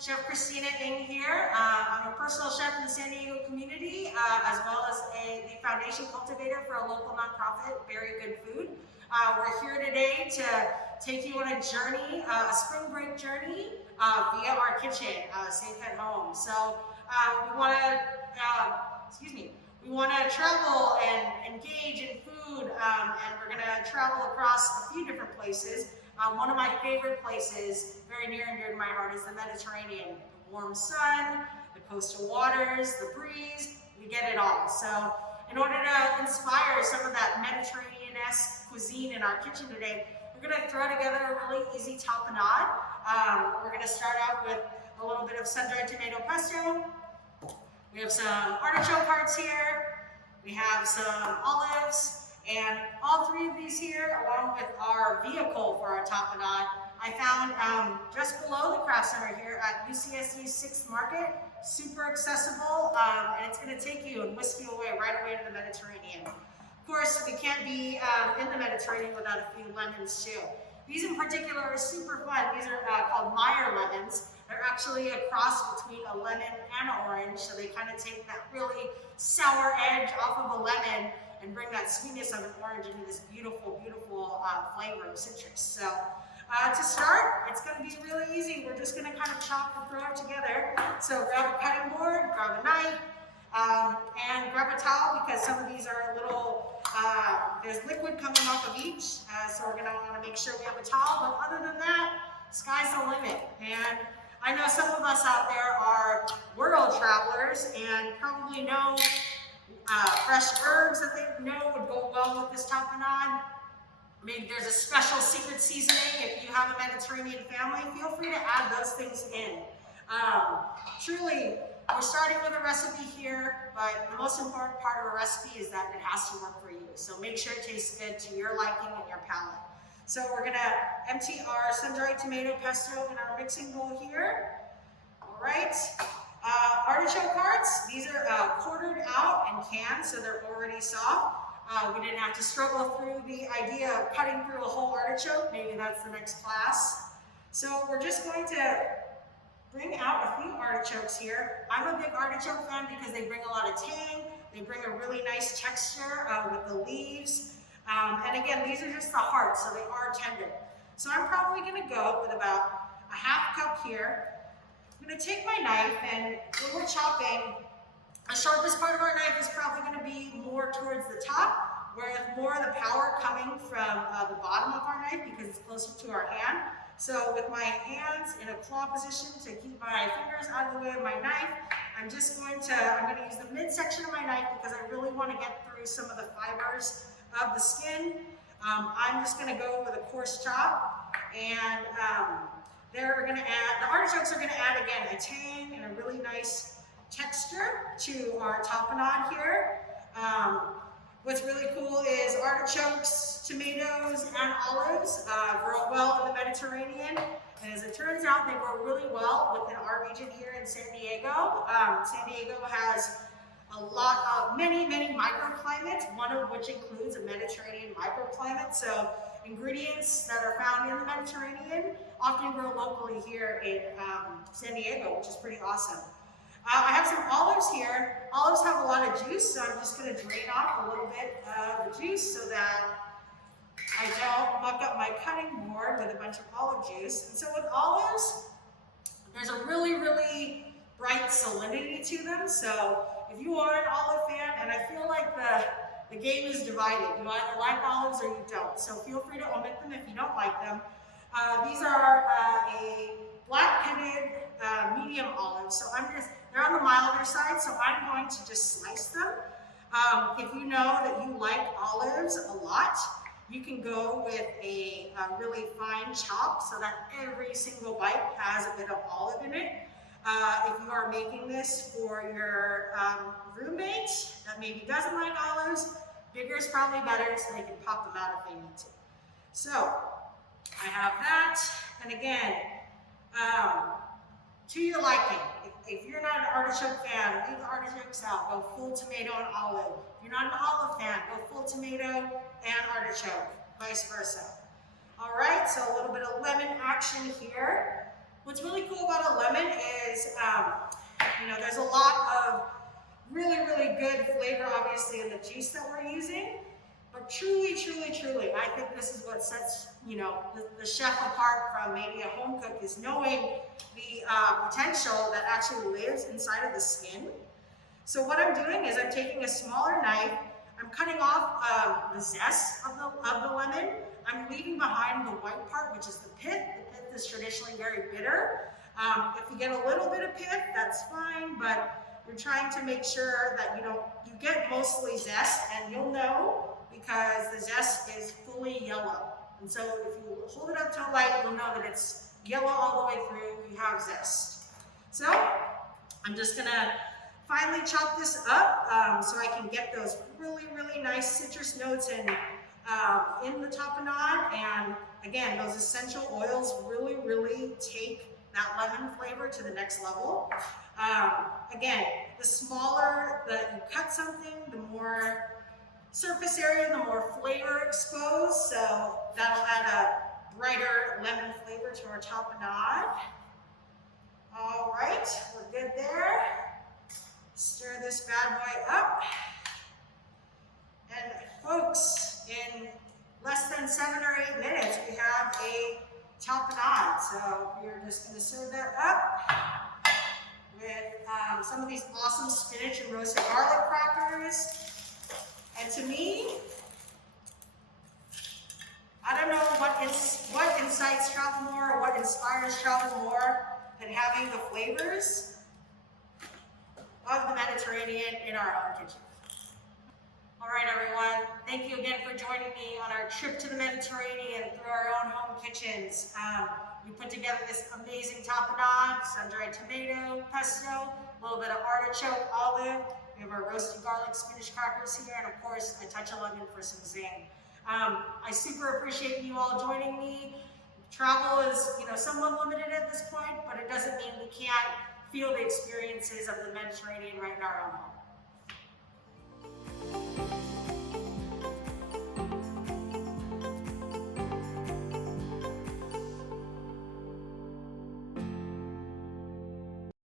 Chef Christina Ng here. I'm a personal chef in the San Diego community, as well as the foundation cultivator for a local nonprofit, Very Good Food. We're here today to take you on a journey, a spring break journey via our kitchen, Safe at Home. So we want to travel and engage in food, and we're going to travel across a few different places. One of my favorite places, very near and dear to my heart, is the Mediterranean. The warm sun, the coastal waters, the breeze, we get it all. So in order to inspire some of that Mediterranean-esque cuisine in our kitchen today, we're going to throw together a really easy tapenade. We're going to start out with a little bit of sun-dried tomato pesto. We have some artichoke hearts here. We have some olives. And all three of these here, along with our vehicle for our tapenade, I found just below the craft center here at UCSD's 6th Market. Super accessible, and it's going to take you and whisk you right away to the Mediterranean. Of course, we can't be in the Mediterranean without a few lemons too. These in particular are super fun. These are called Meyer lemons. They're actually a cross between a lemon and an orange, so they kind of take that really sour edge off of a lemon and bring that sweetness of an orange into this beautiful, beautiful flavor of citrus. So to start, it's going to be really easy. We're just going to kind of chop and throw it together. So grab a cutting board, grab a knife, and grab a towel, because some of these are a little, there's liquid coming off of each. So we're going to want to make sure we have a towel. But other than that, sky's the limit. And I know some of us out there are world travelers and probably know fresh herbs that they know would go well with this tapenade. Maybe there's a special secret seasoning. If you have a Mediterranean family, feel free to add those things in. Truly, we're starting with a recipe here, but the most important part of a recipe is that it has to work for you. So make sure it tastes good to your liking and your palate. So we're gonna empty our sun-dried tomato pesto in our mixing bowl here. All right. Artichoke hearts, these are quartered out and canned, so they're already soft. We didn't have to struggle through the idea of cutting through a whole artichoke. Maybe that's the next class. So we're just going to bring out a few artichokes here. I'm a big artichoke fan because they bring a lot of tang. They bring a really nice texture with the leaves. And again, these are just the hearts, so they are tender. So I'm probably going to go with about a half cup here. I'm going to take my knife, and when we're chopping, the sharpest part of our knife is probably going to be more towards the top, whereas more of the power coming from the bottom of our knife because it's closer to our hand. So with my hands in a claw position to keep my fingers out of the way of my knife, I'm going to use the midsection of my knife because I really want to get through some of the fibers of the skin. I'm just going to go with a coarse chop, and the artichokes are going to add, again, a tang and a really nice texture to our tapenade here. What's really cool is artichokes, tomatoes, and olives grow well in the Mediterranean. And as it turns out, they grow really well within our region here in San Diego. San Diego has many microclimates, one of which includes a Mediterranean microclimate. So ingredients that are found in the Mediterranean often grow locally here in San Diego, which is pretty awesome. I have some olives here. Olives have a lot of juice, so I'm just going to drain off a little bit of the juice so that I don't muck up my cutting board with a bunch of olive juice. And so with olives, there's a really, really bright salinity to them. So if you are an olive fan, and I feel like the game is divided. You either like olives or you don't. So feel free to omit them if you don't like them. These are a black-pitted medium olive. So they're on the milder side, so I'm going to just slice them. If you know that you like olives a lot, you can go with a really fine chop so that every single bite has a bit of olive in it. If you are making this for your roommate that maybe doesn't like olives, bigger is probably better so they can pop them out if they need to. So I have that, and again, to your liking. If you're not an artichoke fan, leave the artichokes out. Go full tomato and olive. If you're not an olive fan, go full tomato and artichoke, vice versa. All right, so a little bit of lemon action here. What's really cool about a lemon is, there's a lot of really, really good flavor, obviously, in the juice that we're using. But truly, truly, truly, I think this is what sets, the chef apart from maybe a home cook, is knowing the potential that actually lives inside of the skin. So what I'm doing is I'm taking a smaller knife, I'm cutting off the zest of the lemon. I'm leaving behind the white part, which is the pith. The pith is traditionally very bitter. If you get a little bit of pith, that's fine, but you're trying to make sure that you get mostly zest, and you'll know because the zest is fully yellow. And so if you hold it up to a light, you'll know that it's yellow all the way through, you have zest. So I'm just gonna finally chop this up so I can get those really, really nice citrus notes in the tapenade. And again, those essential oils really, really take that lemon flavor to the next level. Again, the smaller that you cut something, the more surface area, the more flavor exposed. So that'll add a brighter lemon flavor to our tapenade. All right, we're good there. Stir this bad boy up. And folks, in less than 7 or 8 minutes, we have a tapenade. So we're just going to serve that up with some of these awesome spinach and roasted garlic crackers. And to me, I don't know what incites travel more, or what inspires travel more than having the flavors of the Mediterranean in our own kitchen. All right, everyone. Thank you again for joining me on our trip to the Mediterranean through our own home kitchens. We put together this amazing tapenade, sun-dried tomato, pesto, a little bit of artichoke, olive. We have our roasted garlic spinach crackers here, and of course, a touch of lemon for some zing. I super appreciate you all joining me. Travel is, somewhat limited at this point, but it doesn't mean we can't feel the experiences of the Mediterranean right in our own home.